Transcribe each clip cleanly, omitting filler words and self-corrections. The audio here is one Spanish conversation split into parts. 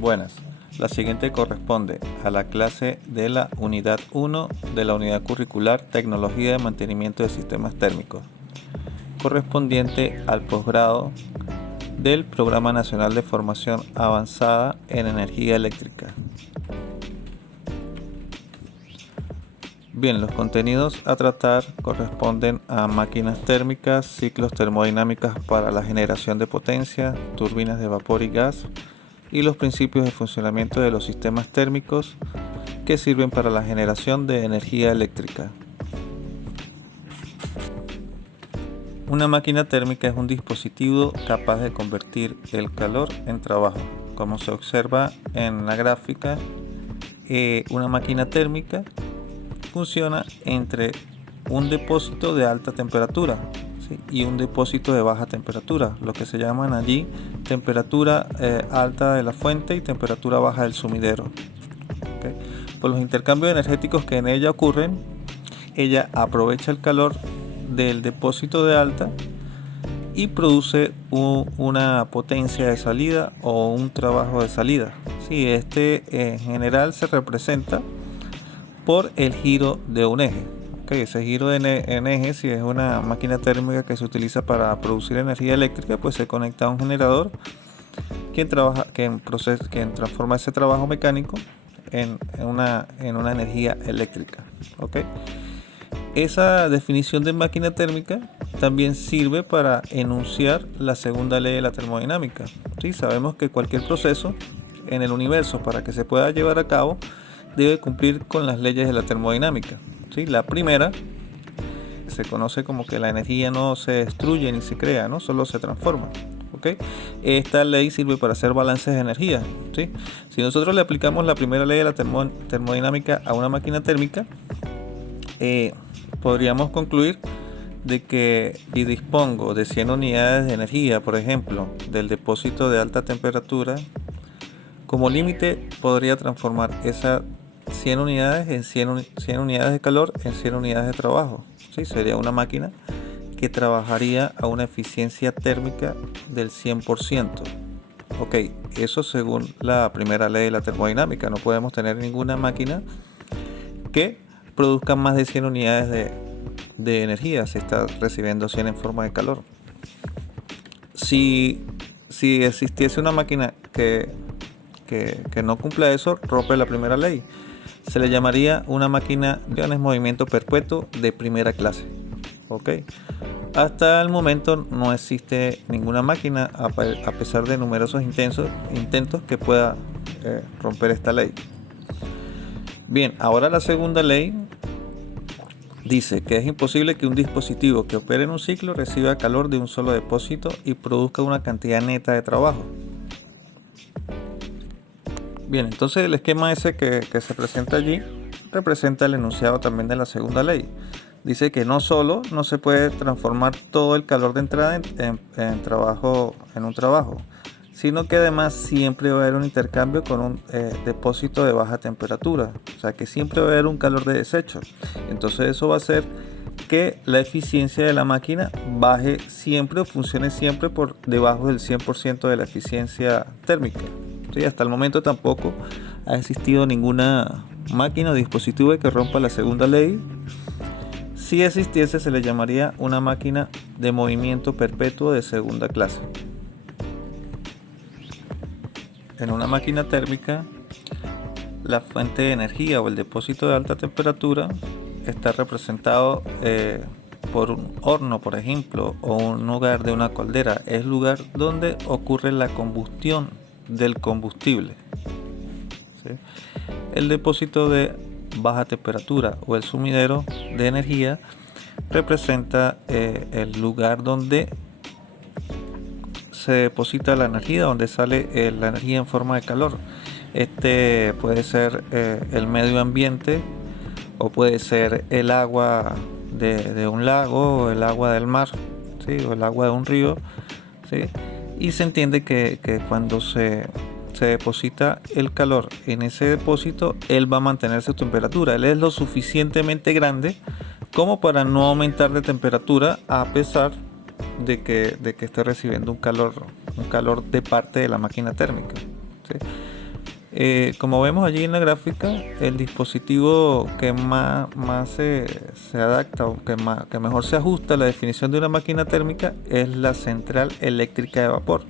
Buenas. La siguiente corresponde a la clase de la unidad 1 de la unidad curricular Tecnología de Mantenimiento de Sistemas Térmicos, correspondiente al posgrado del Programa Nacional de Formación Avanzada en Energía Eléctrica. Bien, los contenidos a tratar corresponden a máquinas térmicas, ciclos termodinámicos para la generación de potencia, turbinas de vapor y gas, y los principios de funcionamiento de los sistemas térmicos que sirven para la generación de energía eléctrica. Una máquina térmica es un dispositivo capaz de convertir el calor en trabajo. Como se observa en la gráfica, una máquina térmica funciona entre un depósito de alta temperatura, ¿sí?, y un depósito de baja temperatura, lo que se llaman allí temperatura alta de la fuente y temperatura baja del sumidero. ¿Okay? Por los intercambios energéticos que en ella ocurren, ella aprovecha el calor del depósito de alta y produce una potencia de salida o un trabajo de salida. Sí, en general se representa por el giro de un eje. Okay, ese giro en eje, si es una máquina térmica que se utiliza para producir energía eléctrica, pues se conecta a un generador quien transforma ese trabajo mecánico en una energía eléctrica. Okay. Esa definición de máquina térmica también sirve para enunciar la segunda ley de la termodinámica. ¿Sí? Sabemos que cualquier proceso en el universo, para que se pueda llevar a cabo, debe cumplir con las leyes de la termodinámica. ¿Sí? La primera se conoce como que la energía no se destruye ni se crea, ¿no? Solo se transforma. ¿Okay? Esta ley sirve para hacer balances de energía. ¿Sí? Si nosotros le aplicamos la primera ley de la termodinámica a una máquina térmica, podríamos concluir de que si dispongo de 100 unidades de energía, por ejemplo, del depósito de alta temperatura, como límite podría transformar esas 100 unidades en 100 unidades de calor en 100 unidades de trabajo. ¿Sí? Sería una máquina que trabajaría a una eficiencia térmica del 100%. Ok, eso según la primera ley de la termodinámica. No podemos tener ninguna máquina que produzca más de 100 unidades de energía. Se está recibiendo 100 en forma de calor. Si existiese una máquina que no cumpla eso, rompe la primera ley. Se le llamaría una máquina de movimiento perpetuo de primera clase. ¿Okay? Hasta el momento no existe ninguna máquina, a pesar de numerosos intentos que pueda romper esta ley. Bien, ahora la segunda ley dice que es imposible que un dispositivo que opere en un ciclo reciba calor de un solo depósito y produzca una cantidad neta de trabajo. Bien, entonces el esquema ese que se presenta allí representa el enunciado también de la segunda ley. Dice que no solo no se puede transformar todo el calor de entrada en un trabajo, sino que además siempre va a haber un intercambio con un depósito de baja temperatura. O sea que siempre va a haber un calor de desecho. Entonces eso va a hacer que la eficiencia de la máquina baje siempre o funcione siempre por debajo del 100% de la eficiencia térmica. ¿Sí? Hasta el momento tampoco ha existido ninguna máquina o dispositivo que rompa la segunda ley. Si existiese, se le llamaría una máquina de movimiento perpetuo de segunda clase. En una máquina térmica, la fuente de energía o el depósito de alta temperatura está representado por un horno, por ejemplo, o un lugar de una caldera. Es el lugar donde ocurre la combustión del combustible. ¿Sí? El depósito de baja temperatura o el sumidero de energía representa el lugar donde se deposita la energía, donde sale la energía en forma de calor. Este puede ser el medio ambiente, o puede ser el agua de un lago, o el agua del mar, ¿sí? O el agua de un río, ¿sí? Y se entiende que cuando se deposita el calor en ese depósito, él va a mantener su temperatura. Él es lo suficientemente grande como para no aumentar de temperatura, a pesar de que esté recibiendo un calor de parte de la máquina térmica. ¿Sí? Como vemos allí en la gráfica, el dispositivo que más se adapta o que mejor se ajusta a la definición de una máquina térmica es la central eléctrica de vapor.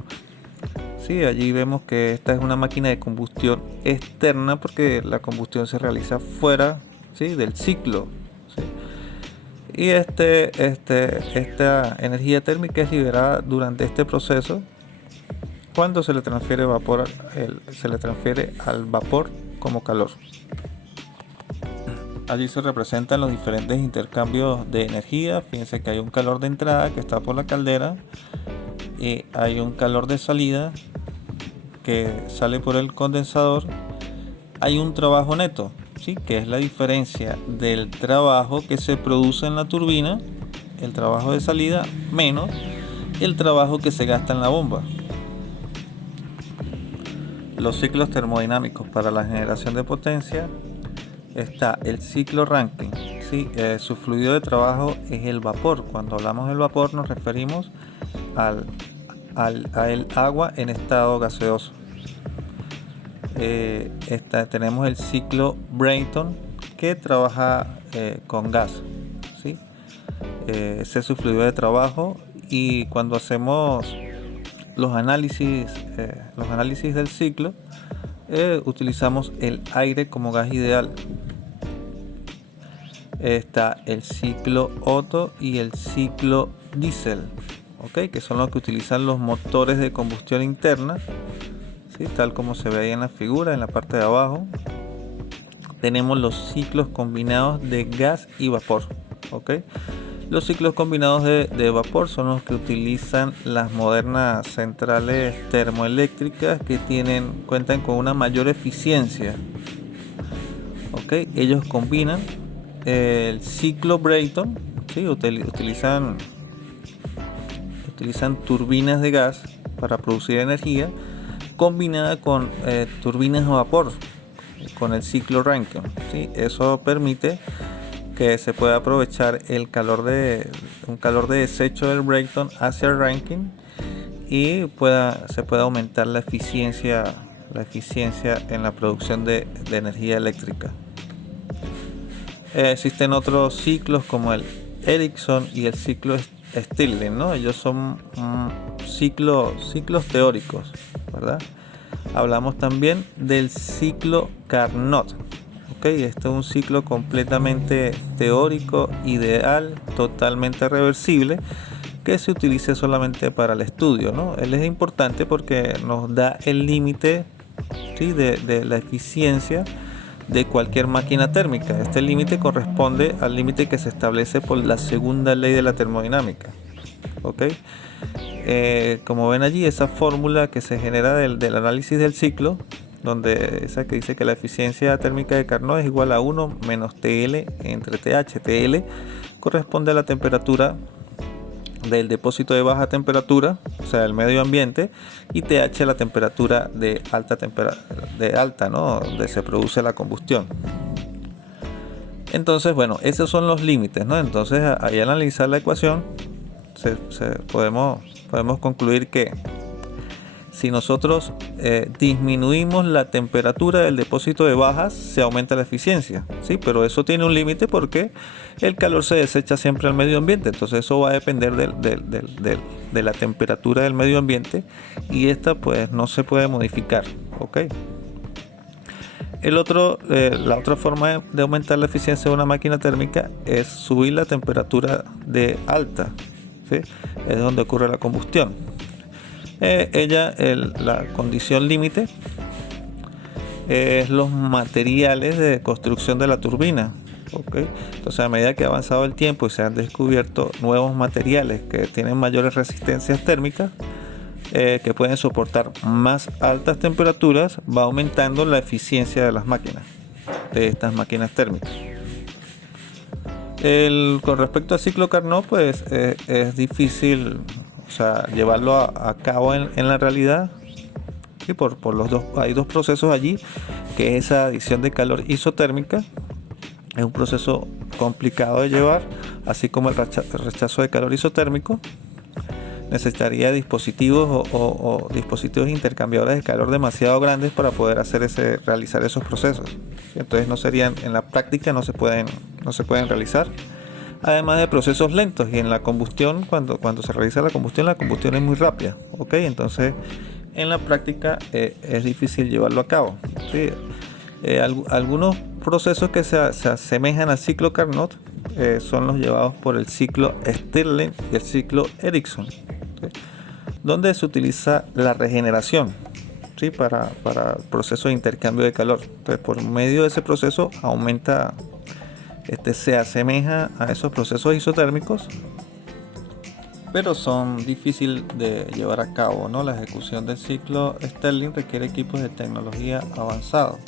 Sí, allí vemos que esta es una máquina de combustión externa porque la combustión se realiza fuera, ¿sí?, del ciclo, ¿sí? Y esta energía térmica es liberada durante este proceso cuando se le transfiere al vapor como calor. Allí se representan los diferentes intercambios de energía. Fíjense que hay un calor de entrada que está por la caldera y hay un calor de salida que sale por el condensador. Hay un trabajo neto, ¿sí?, que es la diferencia del trabajo que se produce en la turbina, el trabajo de salida, menos el trabajo que se gasta en la bomba. Los ciclos termodinámicos para la generación de potencia: está el ciclo Rankine, ¿sí? Su fluido de trabajo es el vapor. Cuando hablamos del vapor nos referimos al agua en estado gaseoso. Tenemos el ciclo Brayton, que trabaja con gas, ¿sí? Ese es su fluido de trabajo, y cuando hacemos los análisis del ciclo, utilizamos el aire como gas ideal. Está el ciclo Otto y el ciclo Diesel, ¿okay?, que son los que utilizan los motores de combustión interna, ¿sí?, tal como se ve ahí en la figura, en la parte de abajo. Tenemos los ciclos combinados de gas y vapor, ¿okay? Los ciclos combinados de vapor son los que utilizan las modernas centrales termoeléctricas que cuentan con una mayor eficiencia, ¿okay? Ellos combinan el ciclo Brayton, ¿sí? utilizan turbinas de gas para producir energía combinada con turbinas a vapor con el ciclo Rankine, ¿sí? Eso permite que se pueda aprovechar un calor de desecho del Brayton hacia el Rankine y se pueda aumentar la eficiencia en la producción de energía eléctrica. Existen otros ciclos como el Ericsson y el ciclo Stirling, ¿no? Ellos son ciclos teóricos, ¿verdad? Hablamos también del ciclo Carnot. Okay, este es un ciclo completamente teórico, ideal, totalmente reversible, que se utiliza solamente para el estudio, ¿no? Él es importante porque nos da el límite, ¿sí?, de la eficiencia de cualquier máquina térmica. Este límite corresponde al límite que se establece por la segunda ley de la termodinámica. ¿Okay? Como ven allí, esa fórmula que se genera del análisis del ciclo, donde esa que dice que la eficiencia térmica de Carnot es igual a 1 menos TL entre TH. TL corresponde a la temperatura del depósito de baja temperatura, o sea, el medio ambiente, y TH a la temperatura de alta, ¿no?, donde se produce la combustión. Entonces, bueno, esos son los límites, ¿no? Entonces, al analizar la ecuación, podemos concluir que si nosotros disminuimos la temperatura del depósito de bajas, se aumenta la eficiencia, ¿sí? Pero eso tiene un límite porque el calor se desecha siempre al medio ambiente. Entonces eso va a depender de la temperatura del medio ambiente, y esta pues no se puede modificar, ¿ok? La otra forma de aumentar la eficiencia de una máquina térmica es subir la temperatura de alta, ¿sí? Es donde ocurre la combustión. La condición límite es los materiales de construcción de la turbina, ¿okay? Entonces, a medida que ha avanzado el tiempo y se han descubierto nuevos materiales que tienen mayores resistencias térmicas, que pueden soportar más altas temperaturas, va aumentando la eficiencia de estas máquinas térmicas. Con respecto al ciclo Carnot, pues es difícil, o sea, llevarlo a cabo en la realidad, ¿sí? Hay dos procesos allí, que es esa adición de calor isotérmica. Es un proceso complicado de llevar, así como el rechazo de calor isotérmico. necesitaría dispositivos o dispositivos intercambiadores de calor demasiado grandes para poder realizar esos procesos. Entonces en la práctica no se pueden realizar. Además de procesos lentos, y en la combustión, cuando se realiza la combustión es muy rápida, ¿ok? Entonces en la práctica es difícil llevarlo a cabo, ¿sí? Algunos procesos que se asemejan al ciclo Carnot son los llevados por el ciclo Stirling y el ciclo Ericsson, ¿sí? Donde se utiliza la regeneración, ¿sí? para el proceso de intercambio de calor. Entonces, por medio de ese proceso se asemeja a esos procesos isotérmicos, pero son difíciles de llevar a cabo, ¿no? La ejecución del ciclo Stirling requiere equipos de tecnología avanzado.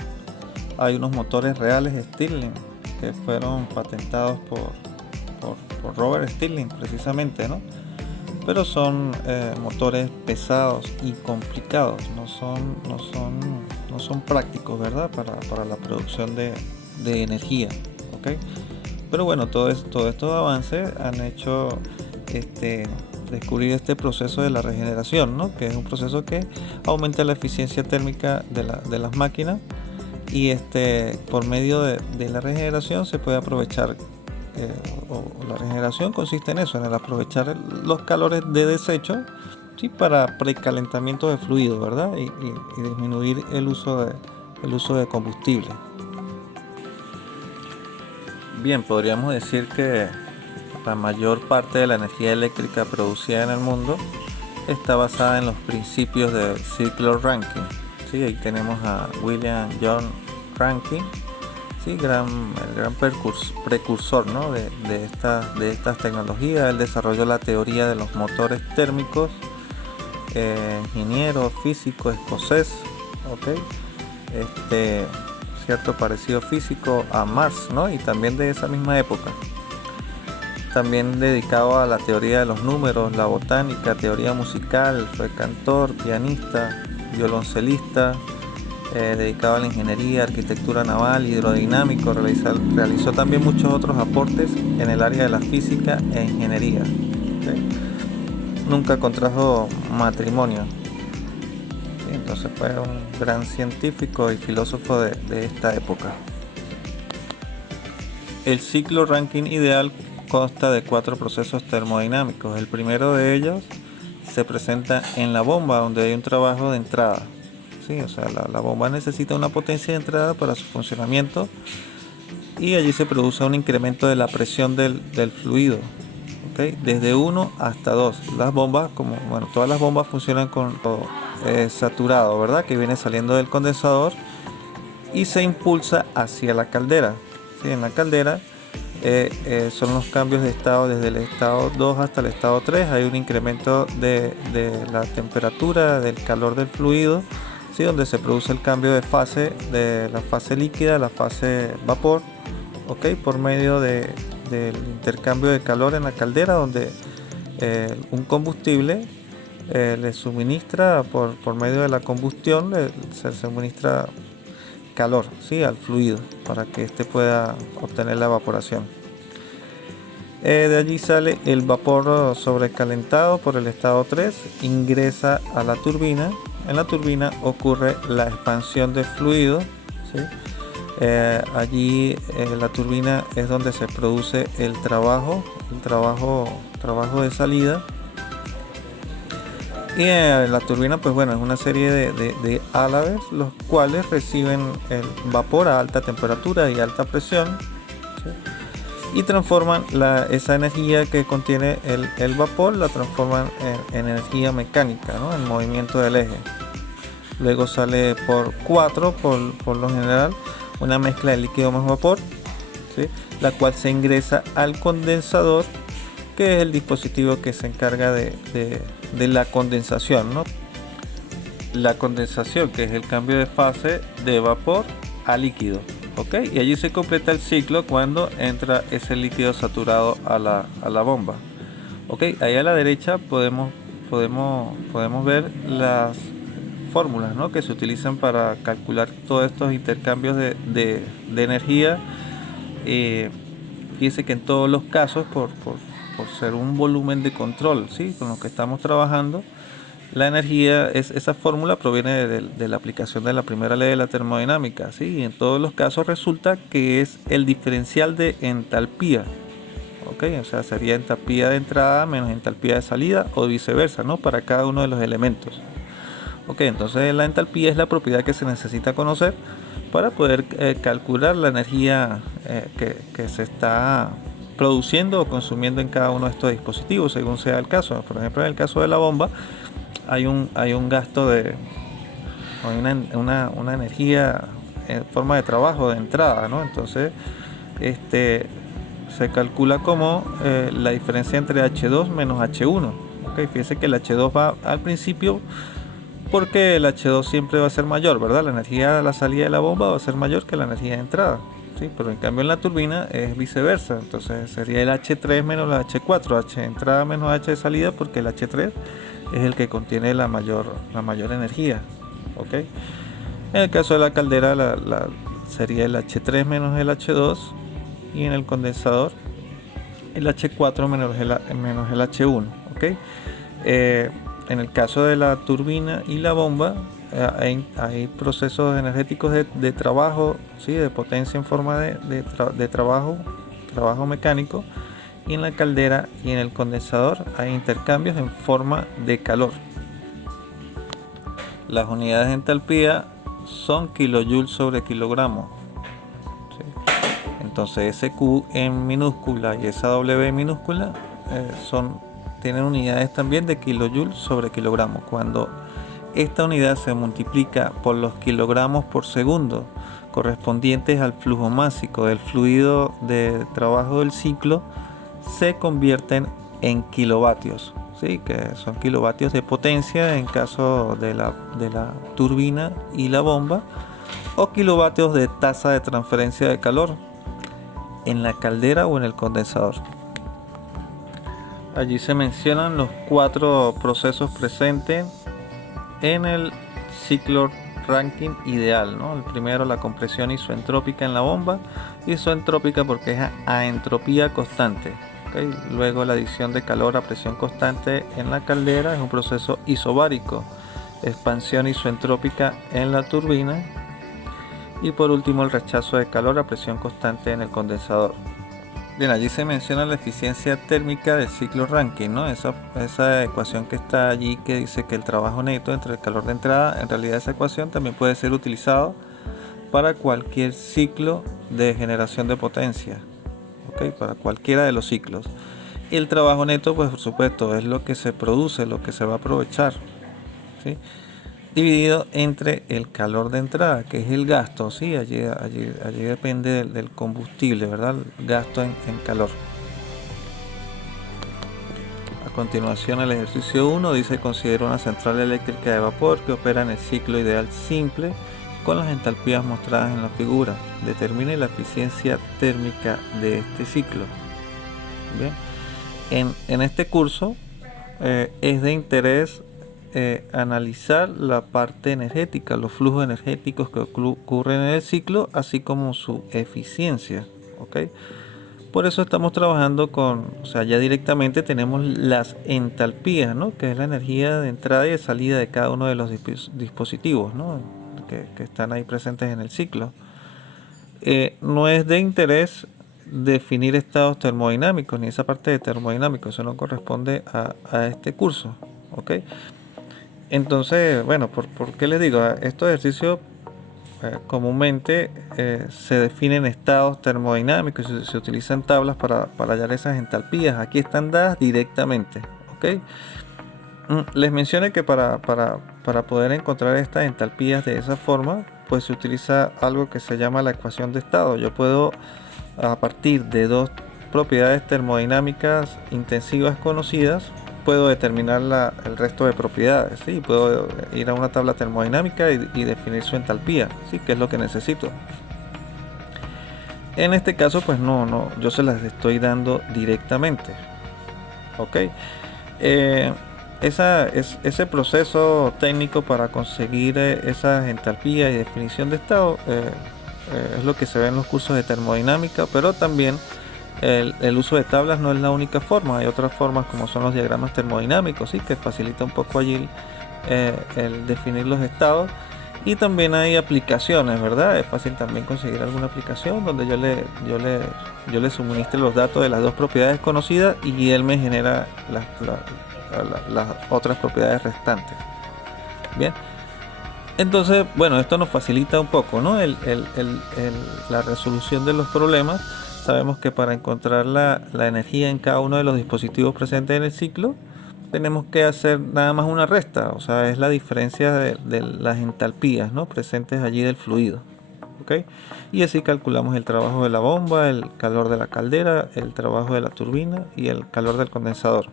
Hay unos motores reales Stirling que fueron patentados por Robert Stirling precisamente, ¿no? Pero son motores pesados y complicados, no son prácticos, ¿verdad? Para la producción de energía, ¿ok? Pero bueno, todos estos avances han hecho descubrir este proceso de la regeneración, ¿no? Que es un proceso que aumenta la eficiencia térmica de las máquinas, y por medio de la regeneración se puede aprovechar, la regeneración consiste en eso, en el aprovechar los calores de desecho, ¿sí? Para precalentamiento de fluidos, ¿verdad? Y disminuir el uso de combustible. Bien, podríamos decir que la mayor parte de la energía eléctrica producida en el mundo está basada en los principios del ciclo Rankine, ¿sí? Ahí tenemos a William John Rankine, ¿sí? El gran precursor, ¿no? de estas tecnologías. Él desarrolló la teoría de los motores térmicos, ingeniero físico escocés, ¿ok? Cierto parecido físico a Marx, ¿no? Y también de esa misma época. También dedicado a la teoría de los números, la botánica, teoría musical. Fue cantor, pianista, violoncelista, dedicado a la ingeniería, arquitectura naval, hidrodinámico. Realizó también muchos otros aportes en el área de la física e ingeniería, ¿okay? Nunca contrajo matrimonio. Entonces fue un gran científico y filósofo de esta época. El ciclo Rankine ideal consta de 4 procesos termodinámicos. El primero de ellos se presenta en la bomba, donde hay un trabajo de entrada, ¿sí? O sea, la bomba necesita una potencia de entrada para su funcionamiento, y allí se produce un incremento de la presión del fluido, ¿okay? Desde 1 hasta 2. Las bombas, todas las bombas funcionan con saturado, ¿verdad? Que viene saliendo del condensador y se impulsa hacia la caldera, ¿sí? En la caldera son los cambios de estado desde el estado 2 hasta el estado 3. Hay un incremento de la temperatura, del calor del fluido, ¿sí? Donde se produce el cambio de fase, de la fase líquida a la fase vapor, ¿okay? Por medio del intercambio de calor en la caldera, donde un combustible le suministra por medio de la combustión, se suministra calor, ¿sí? Al fluido para que pueda obtener la evaporación. De allí sale el vapor sobrecalentado por el estado 3, ingresa a la turbina. En la turbina ocurre la expansión de fluido, ¿sí? Allí la turbina es donde se produce el trabajo de salida. Y la turbina, pues bueno, es una serie de álabes, los cuales reciben el vapor a alta temperatura y alta presión, ¿sí? Y transforman esa energía que contiene el vapor, la transforman en energía mecánica, ¿no? En movimiento del eje. Luego sale por 4, por lo general, una mezcla de líquido más vapor, ¿sí? La cual se ingresa al condensador, que es el dispositivo que se encarga de la condensación, ¿no? La condensación, que es el cambio de fase de vapor a líquido, ¿ok? Y allí se completa el ciclo cuando entra ese líquido saturado a la bomba, ¿ok? Ahí a la derecha podemos ver las fórmulas, ¿no? Que se utilizan para calcular todos estos intercambios de energía. Fíjense que en todos los casos, por por ser un volumen de control, ¿sí?, con lo que estamos trabajando, la energía, esa fórmula proviene de la aplicación de la primera ley de la termodinámica, ¿sí? Y en todos los casos resulta que es el diferencial de entalpía. ¿Okay? O sea, sería entalpía de entrada menos entalpía de salida o viceversa, ¿no?, para cada uno de los elementos. Okay, entonces la entalpía es la propiedad que se necesita conocer para poder calcular la energía que se está produciendo o consumiendo en cada uno de estos dispositivos, según sea el caso. Por ejemplo, en el caso de la bomba, hay un gasto de una energía en forma de trabajo de entrada, ¿no? Entonces, se calcula como la diferencia entre H2 menos H1. Okay, fíjense que el H2 va al principio porque el H2 siempre va a ser mayor, ¿verdad? La energía de la salida de la bomba va a ser mayor que la energía de entrada, ¿sí? Pero en cambio en la turbina es viceversa. Entonces sería el H3 menos la H4, H de entrada menos H de salida, porque el H3 es el que contiene la mayor energía. ¿Okay? En el caso de la caldera sería el H3 menos el H2, y en el condensador el H4 menos el H1. ¿Okay? En el caso de la turbina y la bomba, hay procesos energéticos de trabajo, ¿sí?, de potencia en forma de trabajo mecánico, y en la caldera y en el condensador hay intercambios en forma de calor. Las unidades de entalpía son kilojoules sobre kilogramo, ¿sí? Entonces ese Q en minúscula y esa W en minúscula tienen unidades también de kilojoules sobre kilogramo. Cuando esta unidad se multiplica por los kilogramos por segundo correspondientes al flujo másico del fluido de trabajo del ciclo, se convierten en kilovatios, ¿sí?, que son kilovatios de potencia en caso de la turbina y la bomba, o kilovatios de tasa de transferencia de calor en la caldera o en el condensador. Allí se mencionan los 4 procesos presentes en el ciclo Rankine ideal, ¿no? El primero, la compresión isoentrópica en la bomba, isoentrópica porque es a entropía constante. ¿Okay? Luego la adición de calor a presión constante en la caldera es un proceso isobárico, expansión isoentrópica en la turbina, y por último el rechazo de calor a presión constante en el condensador. Bien, allí se menciona la eficiencia térmica del ciclo Rankine, ¿no? Esa ecuación que está allí, que dice que el trabajo neto entre el calor de entrada, en realidad esa ecuación también puede ser utilizada para cualquier ciclo de generación de potencia, ¿okay?, para cualquiera de los ciclos. Y el trabajo neto, pues por supuesto, es lo que se produce, lo que se va a aprovechar, ¿sí?, dividido entre el calor de entrada, que es el gasto, ¿sí? Allí depende del combustible, ¿verdad? El gasto en calor. A continuación, el ejercicio 1 dice: considera una central eléctrica de vapor que opera en el ciclo ideal simple con las entalpías mostradas en la figura. Determine la eficiencia térmica de este ciclo. Bien. En este curso es de interés analizar la parte energética, los flujos energéticos que ocurren en el ciclo, así como su eficiencia. ¿Okay? Por eso estamos trabajando ya directamente tenemos las entalpías, ¿no?, que es la energía de entrada y de salida de cada uno de los dispositivos, ¿no?, que están ahí presentes en el ciclo. No es de interés definir estados termodinámicos ni esa parte de termodinámico, eso no corresponde a este curso. ¿Okay? Entonces, bueno, ¿por qué les digo? Estos ejercicios comúnmente se definen estados termodinámicos y se utilizan tablas para hallar esas entalpías. Aquí están dadas directamente. ¿Okay? Les mencioné que para poder encontrar estas entalpías de esa forma, pues se utiliza algo que se llama la ecuación de estado. Yo puedo, a partir de 2 propiedades termodinámicas intensivas conocidas, puedo determinar el resto de propiedades, ¿sí? Puedo ir a una tabla termodinámica y definir su entalpía, ¿sí?, que es lo que necesito. En este caso, pues no, yo se las estoy dando directamente. ¿Ok? Ese proceso técnico para conseguir esas entalpías y definición de estado es lo que se ve en los cursos de termodinámica, pero también el uso de tablas no es la única forma, hay otras formas como son los diagramas termodinámicos, ¿sí? Que facilita un poco allí el definir los estados. Y también hay aplicaciones, ¿verdad? Es fácil también conseguir alguna aplicación donde yo le suministre los datos de las dos propiedades conocidas y él me genera las otras propiedades restantes. Bien. Entonces, bueno, esto nos facilita un poco, ¿no? La resolución de los problemas. Sabemos que para encontrar la energía en cada uno de los dispositivos presentes en el ciclo, tenemos que hacer nada más una resta, o sea, es la diferencia de las entalpías, ¿no? Presentes allí del fluido. ¿Ok? Y así calculamos el trabajo de la bomba, el calor de la caldera, el trabajo de la turbina y el calor del condensador.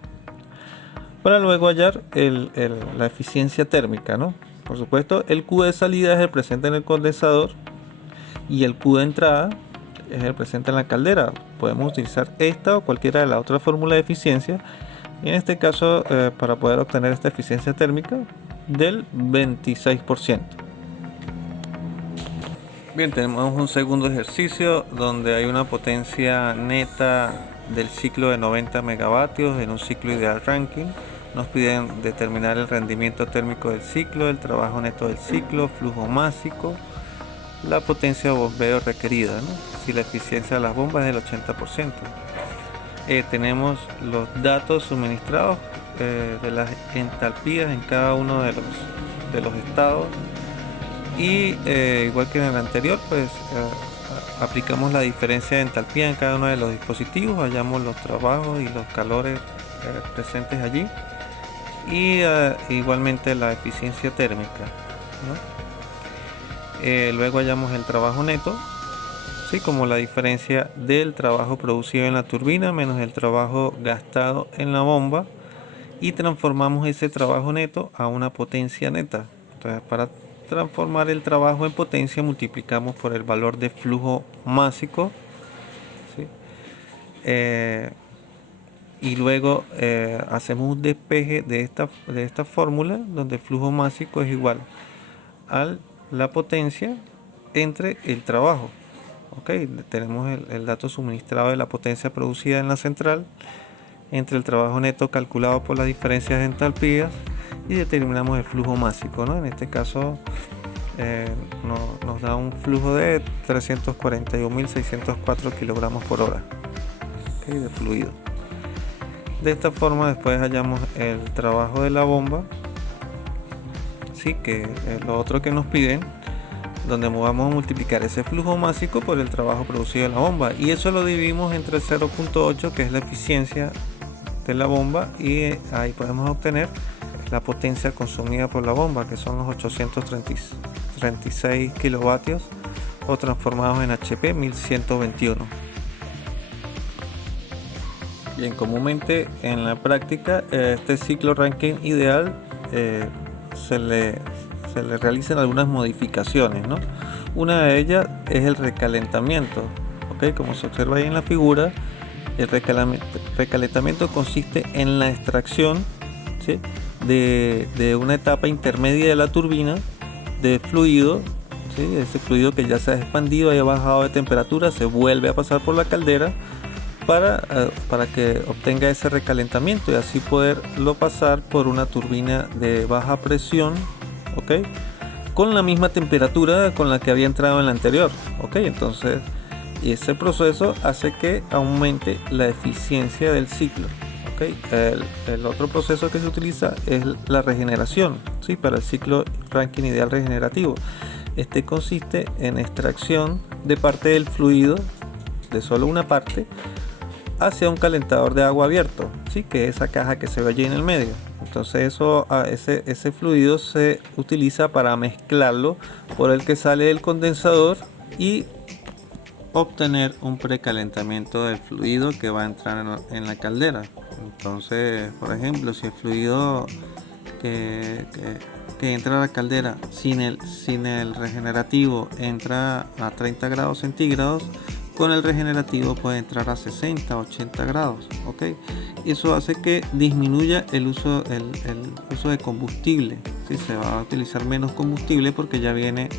Para luego hallar la eficiencia térmica, ¿no? Por supuesto, el Q de salida es el presente en el condensador y el Q de entrada es el presente en la caldera. Podemos utilizar esta o cualquiera de las otras fórmulas de eficiencia. Y en este caso, para poder obtener esta eficiencia térmica del 26%. Bien, tenemos un segundo ejercicio donde hay una potencia neta del ciclo de 90 megavatios en un ciclo ideal Rankine. Nos piden determinar el rendimiento térmico del ciclo, el trabajo neto del ciclo, flujo másico, la potencia de bombeo requerida, ¿no? Si la eficiencia de las bombas es del 80%. Tenemos los datos suministrados de las entalpías en cada uno de los estados y igual que en el anterior, pues aplicamos la diferencia de entalpía en cada uno de los dispositivos, hallamos los trabajos y los calores presentes allí y igualmente la eficiencia térmica, ¿no? Luego hallamos el trabajo neto, ¿sí? Como la diferencia del trabajo producido en la turbina menos el trabajo gastado en la bomba, y transformamos ese trabajo neto a una potencia neta. Entonces, para transformar el trabajo en potencia multiplicamos por el valor de flujo másico, ¿sí? Y luego hacemos un despeje de esta fórmula donde el flujo másico es igual a la potencia entre el trabajo. Okay, tenemos el dato suministrado de la potencia producida en la central entre el trabajo neto calculado por las diferencias de entalpías y determinamos el flujo másico, ¿no? En este caso nos da un flujo de 341.604 kilogramos por hora, okay, de fluido. De esta forma después hallamos el trabajo de la bomba, sí, que es lo otro que nos piden, donde vamos a multiplicar ese flujo másico por el trabajo producido en la bomba, y eso lo dividimos entre 0.8, que es la eficiencia de la bomba, y ahí podemos obtener la potencia consumida por la bomba, que son los 836 kilovatios o transformados en HP 1121. Bien, comúnmente en la práctica este ciclo Rankine ideal se le realizan algunas modificaciones, ¿no? Una de ellas es el recalentamiento, ¿okay? Como se observa ahí en la figura, el recalentamiento consiste en la extracción, ¿sí?, de una etapa intermedia de la turbina de fluido, ¿sí? Ese fluido que ya se ha expandido y ha bajado de temperatura se vuelve a pasar por la caldera para que obtenga ese recalentamiento y así poderlo pasar por una turbina de baja presión, ¿ok?, con la misma temperatura con la que había entrado en la anterior, ¿ok? Entonces ese proceso hace que aumente la eficiencia del ciclo, ¿ok? El otro proceso que se utiliza es la regeneración, ¿sí?, para el ciclo Rankine ideal regenerativo. Este consiste en extracción de parte del fluido, de solo una parte, hacia un calentador de agua abierto, ¿sí?, que es esa caja que se ve allí en el medio. Entonces ese fluido se utiliza para mezclarlo por el que sale del condensador y obtener un precalentamiento del fluido que va a entrar en la caldera. Entonces, por ejemplo, si el fluido que entra a la caldera sin el regenerativo entra a 30 grados centígrados, con el regenerativo puede entrar a 60, 80 grados, ¿ok? Eso hace que disminuya el uso de combustible, ¿sí? Se va a utilizar menos combustible porque ya viene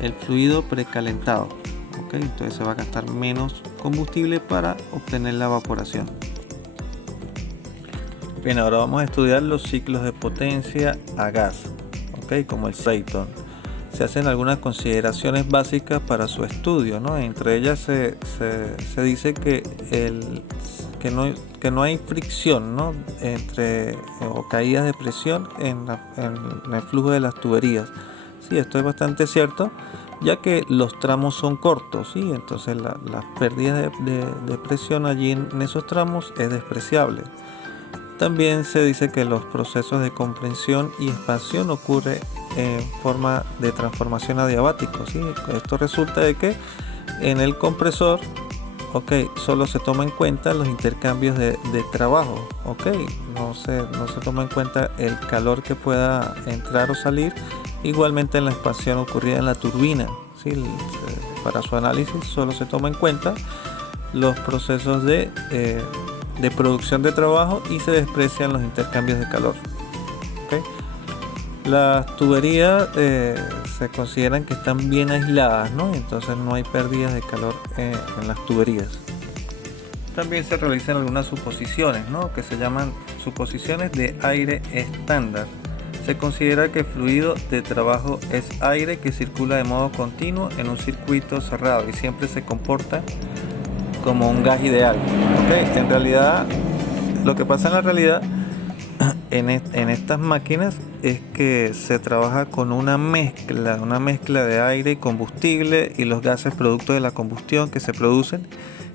el fluido precalentado, ¿ok? Entonces se va a gastar menos combustible para obtener la evaporación. Bien, ahora vamos a estudiar los ciclos de potencia a gas, como el Brayton. Se hacen algunas consideraciones básicas para su estudio, ¿no? Entre ellas se dice que no hay fricción, ¿no? o caídas de presión en el flujo de las tuberías. Sí, esto es bastante cierto, ya que los tramos son cortos, ¿sí? Entonces las pérdidas de presión allí en esos tramos es despreciable. También se dice que los procesos de compresión y expansión ocurren en forma de transformación adiabático, ¿sí? Esto resulta de que en el compresor, solo se toma en cuenta los intercambios de trabajo, no se toma en cuenta el calor que pueda entrar o salir. Igualmente en la expansión ocurrida en la turbina, ¿sí? Para su análisis solo se toma en cuenta los procesos de producción de trabajo y se desprecian los intercambios de calor. Las tuberías se consideran que están bien aisladas, ¿no? Entonces no hay pérdidas de calor en las tuberías. También se realizan algunas suposiciones, ¿no? Que se llaman suposiciones de aire estándar. Se considera que el fluido de trabajo es aire que circula de modo continuo en un circuito cerrado y siempre se comporta como un gas ideal. En realidad, lo que pasa en la realidad en estas máquinas es que se trabaja con una mezcla de aire y combustible y los gases producto de la combustión que se producen,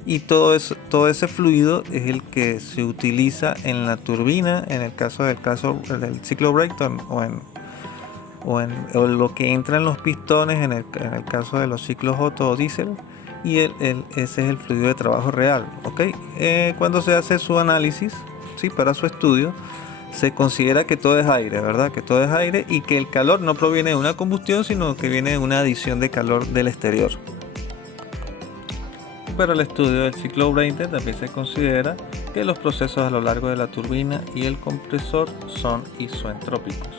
y todo ese fluido es el que se utiliza en la turbina en el caso del ciclo Brayton o lo que entra en los pistones en el caso de los ciclos Otto o diésel, y ese es el fluido de trabajo real. Cuando se hace su análisis, ¿sí? Para su estudio, se considera que todo es aire, ¿verdad? Que todo es aire y que el calor no proviene de una combustión, sino que viene de una adición de calor del exterior. Para el estudio del ciclo Brayton también se considera que los procesos a lo largo de la turbina y el compresor son isoentrópicos.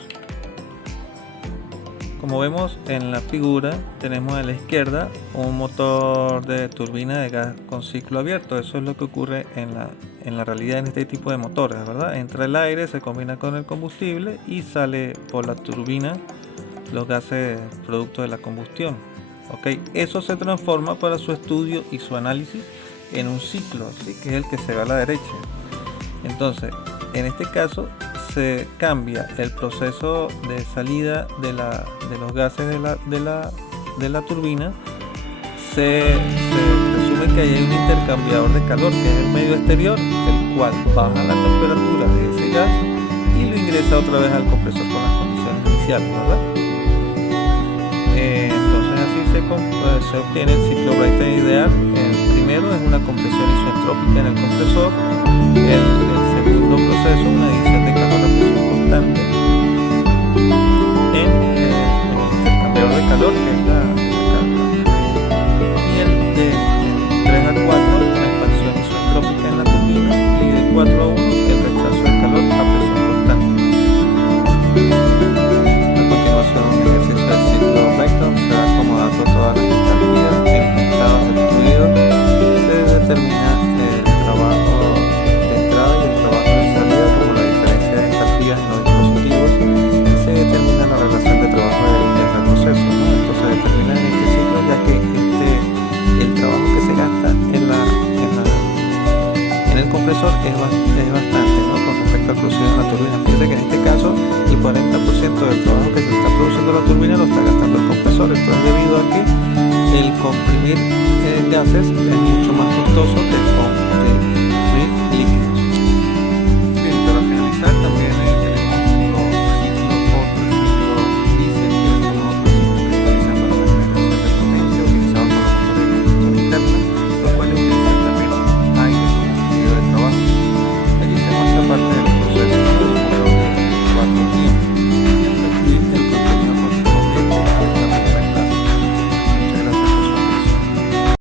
Como vemos en la figura, tenemos a la izquierda un motor de turbina de gas con ciclo abierto. Eso es lo que ocurre en la realidad en este tipo de motores, ¿verdad? Entra el aire, se combina con el combustible y sale por la turbina los gases producto de la combustión. Eso se transforma para su estudio y su análisis en un ciclo, ¿sí? Que es el que se ve a la derecha. Entonces, en este caso se cambia el proceso de salida de los gases de la turbina. Se presume que hay un intercambiador de calor, que es el medio exterior, el cual baja la temperatura de ese gas y lo ingresa otra vez al compresor con las condiciones iniciales, ¿verdad? Entonces así se obtiene el ciclo Brayton ideal. El primero es una compresión isentrópica en el compresor. El segundo proceso, una adición de calor a presión constante en el intercambiador de calor, que es la carga. Y el de 3 a 4, una expansión isentrópica en la turbina. Y de 4 a 1, el rechazo de calor a presión constante. A continuación, un ejercicio del ciclo Brayton se va acomodando todas las entalpías en estados del fluido. Se determina el trabajo de entrada y el trabajo de salida como la diferencia de entalpías en los dispositivos. Se determina la relación de trabajo del retroceso, ¿no? Esto se determina en este ciclo, ya que el trabajo que se gasta en el compresor es bastante, ¿no? Con respecto al producido en la turbina. Fíjense que en este caso el 40% del trabajo que se está produciendo la turbina lo está gastando el compresor. Esto es debido a que el comprimir gases es mucho más costoso que